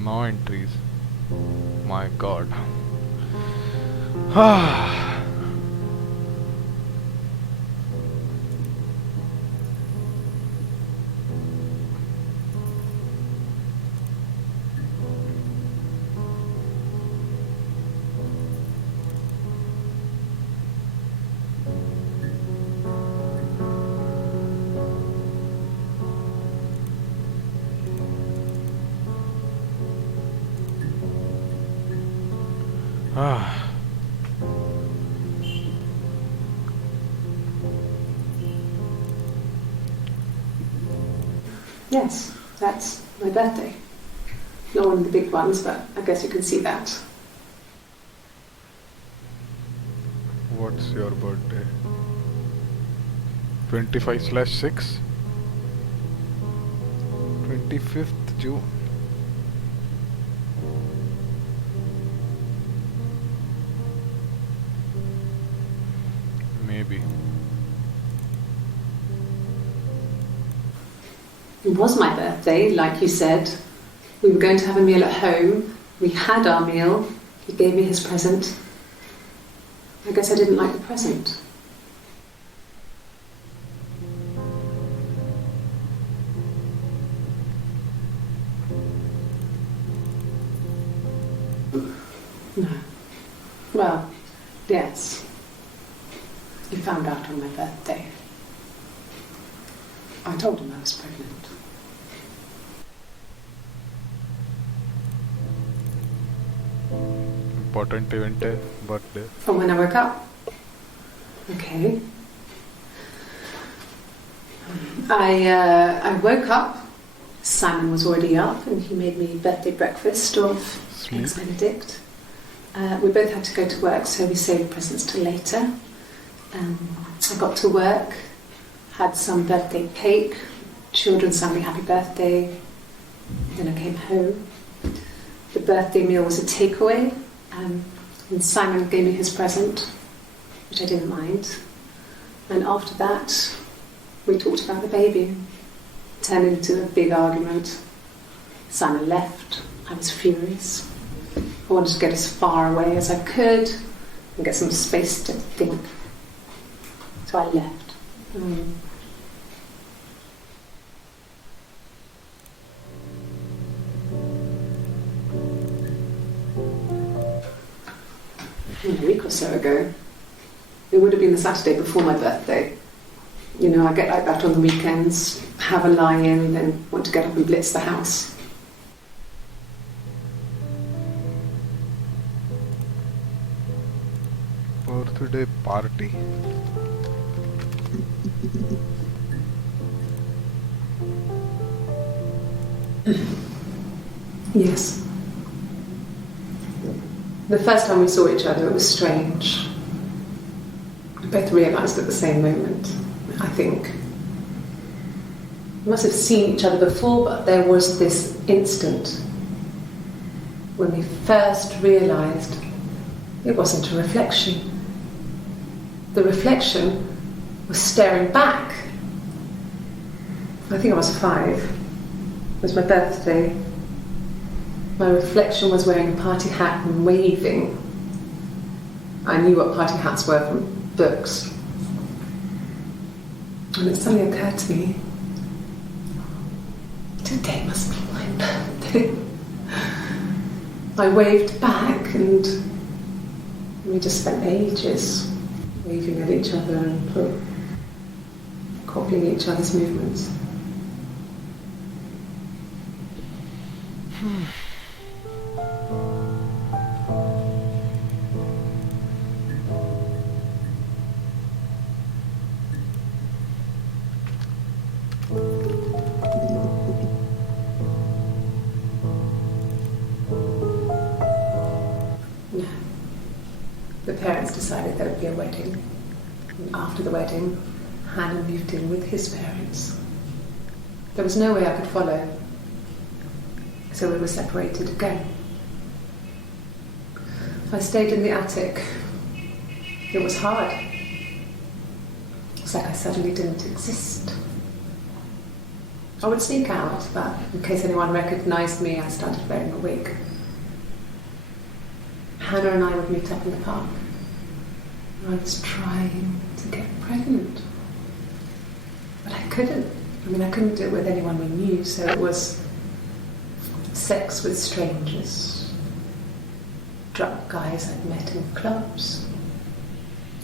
No entries. My God. Yes, that's my birthday. Not one of the big ones, but I guess you can see that. What's your birthday? 25/6? 25th June. Maybe. It was my birthday, like you said. We were going to have a meal at home. We had our meal. He gave me his present. I guess I didn't like the present. No. Well, yes. He found out on my birthday. I told him I was pregnant. Important event है birthday. From when I woke up. Okay. I woke up. Simon was already up, and he made me birthday breakfast of Sleep. Eggs Benedict. We both had to go to work, so we saved presents till later. I got to work, had some birthday cake. Children sang me happy birthday. Then I came home. The birthday meal was a takeaway. And Simon gave me his present, which I didn't mind. And after that, we talked about the baby. It turned into a big argument. Simon left. I was furious. I wanted to get as far away as I could and get some space to think. So I left. A week or so ago. It would have been the Saturday before my birthday. You know, I get like that on the weekends, have a lie-in, then want to get up and blitz the house. Birthday party. Yes. The first time we saw each other, it was strange. We both realised at the same moment, I think. We must have seen each other before, but there was this instant when we first realised it wasn't a reflection. The reflection was staring back. I think I was 5. It was my birthday. My reflection was wearing a party hat and waving. I knew what party hats were from books. And it suddenly occurred to me, today must be my birthday. I waved back and we just spent ages waving at each other and copying each other's movements. The parents decided there would be a wedding. And after the wedding, Hannah moved in with his parents. There was no way I could follow, so we were separated again. I stayed in the attic. It was hard. It's like I suddenly didn't exist. I would sneak out, but in case anyone recognised me, I started wearing a wig. Hannah and I would meet up in the park. I was trying to get pregnant. But I couldn't. I couldn't do it with anyone we knew, so it was sex with strangers. Drunk guys I'd met in clubs,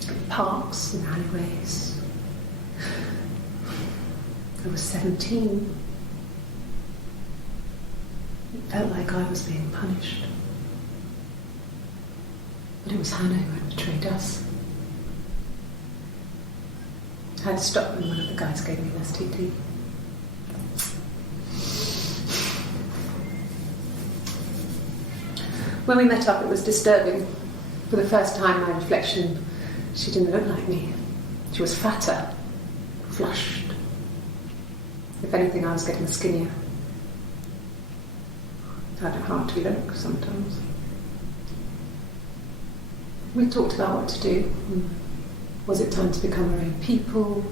in parks and alleyways. I was 17. It felt like I was being punished. But it was Hannah who had betrayed us. I had to stop when one of the guys gave me an STD. When we met up, it was disturbing. For the first time, my reflection, she didn't look like me. She was fatter, flushed. If anything, I was getting skinnier. I found it hard to look sometimes. We talked about what to do. Was it time to become our own people?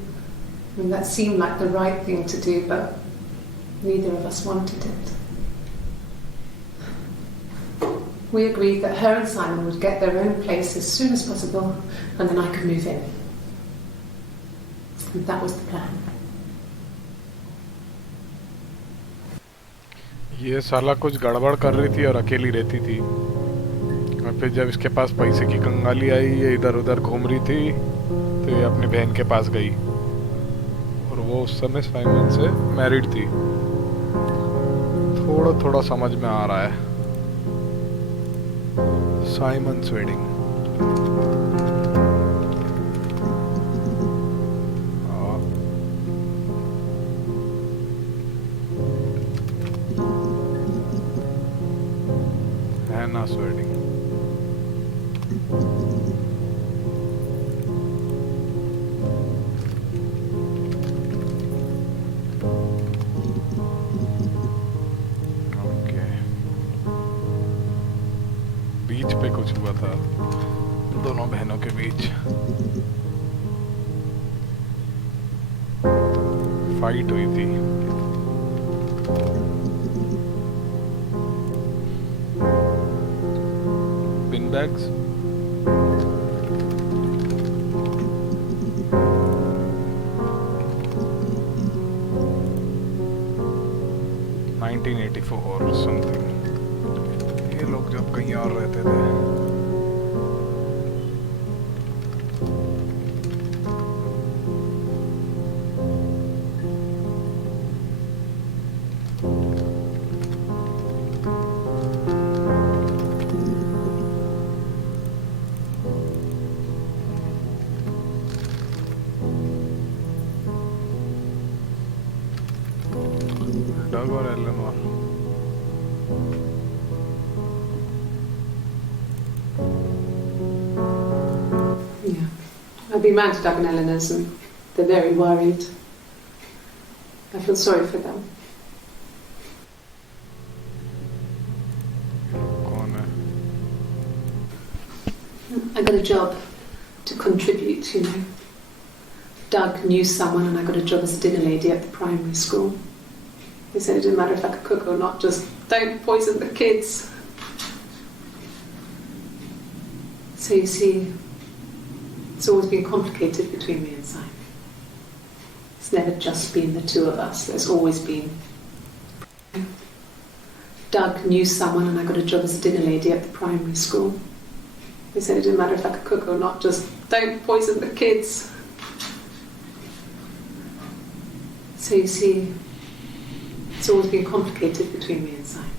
And that seemed like the right thing to do, but neither of us wanted it. We agreed that her and Simon would get their own place as soon as possible, and then I could move in. And that was the plan. ये साला कुछ गड़बड़ कर रही थी और अकेली रहती थी, और फिर जब इसके पास पैसे की कंगाली आई, ये इधर उधर घूम रही थी, तो ये अपनी बहन के पास गई, और वो उस समय साइमन से मैरिड थी। थोड़ा थोड़ा समझ में आ रहा है। Simons wedding. Hannah's wedding. Okay. बीच पे कुछ हुआ था दोनों बहनों के बीच, फाइट हुई थी। Bin bags. or something. ये लोग जब कहीं और रहते थे। Doug or Eleanor? Yeah. I've been round to Doug and Eleanor's and they're very worried. I feel sorry for them. I got a job to contribute, you know. Doug knew someone and I got a job as a dinner lady at the primary school. They said it didn't matter if I could cook or not, just don't poison the kids. So you see, it's always been complicated between me and Simon. It's never just been the two of us, there's always been. Doug knew someone and I got a job as a dinner lady at the primary school. They said it didn't matter if I could cook or not, just don't poison the kids. So you see, it's always been complicated between me and Simon.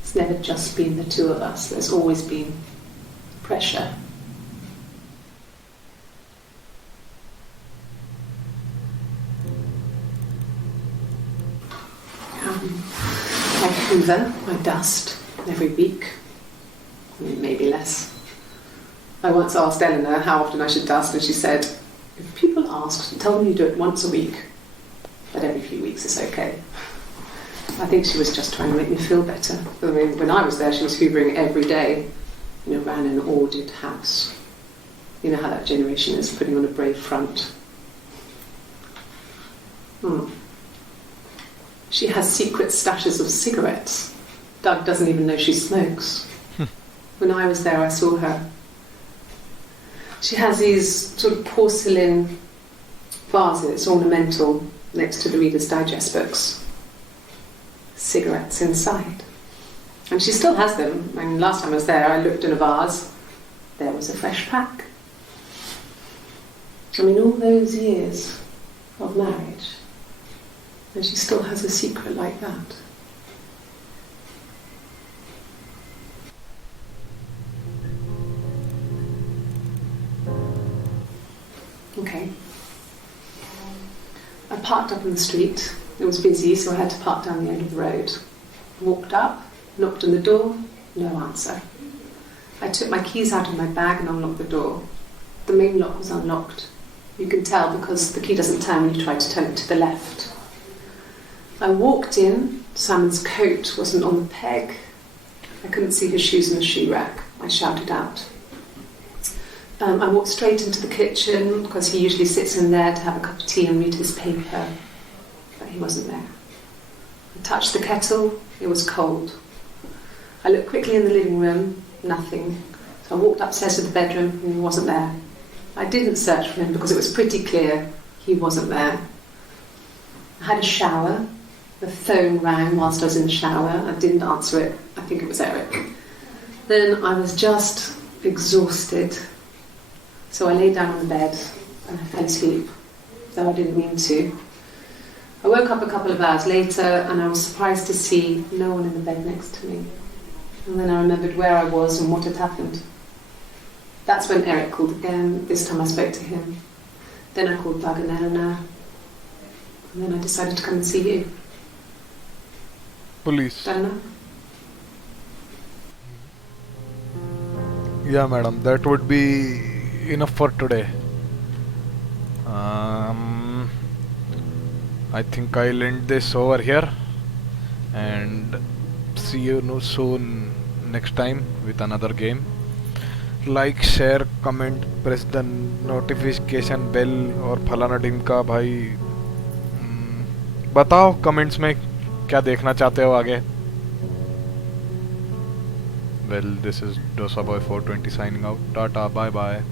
It's never just been the two of us, there's always been pressure. I hoover, I dust every week. Maybe less. I once asked Eleanor how often I should dust, and she said, if people ask, tell them you do it once a week, but every few weeks is okay. I think she was just trying to make me feel better. I mean, when I was there, she was hoovering every day, you know, ran an ordered house. You know how that generation is, putting on a brave front. She has secret stashes of cigarettes. Doug doesn't even know she smokes. When I was there, I saw her. She has these sort of porcelain vases, ornamental, next to the Reader's Digest books. Cigarettes inside. And she still has them. I mean, last time I was there, I looked in a vase. There was a fresh pack. I mean, all those years of marriage, and she still has a secret like that. Okay. I parked up on the street. It was busy, so I had to park down the end of the road. Walked up, knocked on the door, No answer. I took my keys out of my bag and unlocked the door. The main lock was unlocked. You can tell because the key doesn't turn when you try to turn it to the left. I walked in. Simon's coat wasn't on the peg. I couldn't see his shoes in the shoe rack. I shouted out. I walked straight into the kitchen because he usually sits in there to have a cup of tea and read his paper, but he wasn't there. I touched the kettle. It was cold. I looked quickly in the living room. Nothing. So I walked upstairs to the bedroom and he wasn't there. I didn't search for him because it was pretty clear he wasn't there. I had a shower. The phone rang whilst I was in the shower. I didn't answer it. I think it was Eric. Then I was just exhausted. So I lay down on the bed and I fell asleep, though I didn't mean to. I woke up a couple of hours later and I was surprised to see no one in the bed next to me. And then I remembered where I was and what had happened. That's when Eric called again. This time I spoke to him. Then I called Doug and Eleanor. And then I decided to come and see you. Police. Eleanor? Yeah, madam, that would be enough for today. I think I'll end this over here and see you soon next time with another game. Like, share, comment, press the notification bell और फलाना ढिमका भाई बताओ comments में क्या देखना चाहते हो आगे. Well, this is Dosa Boy 420 signing out. Tata, bye bye.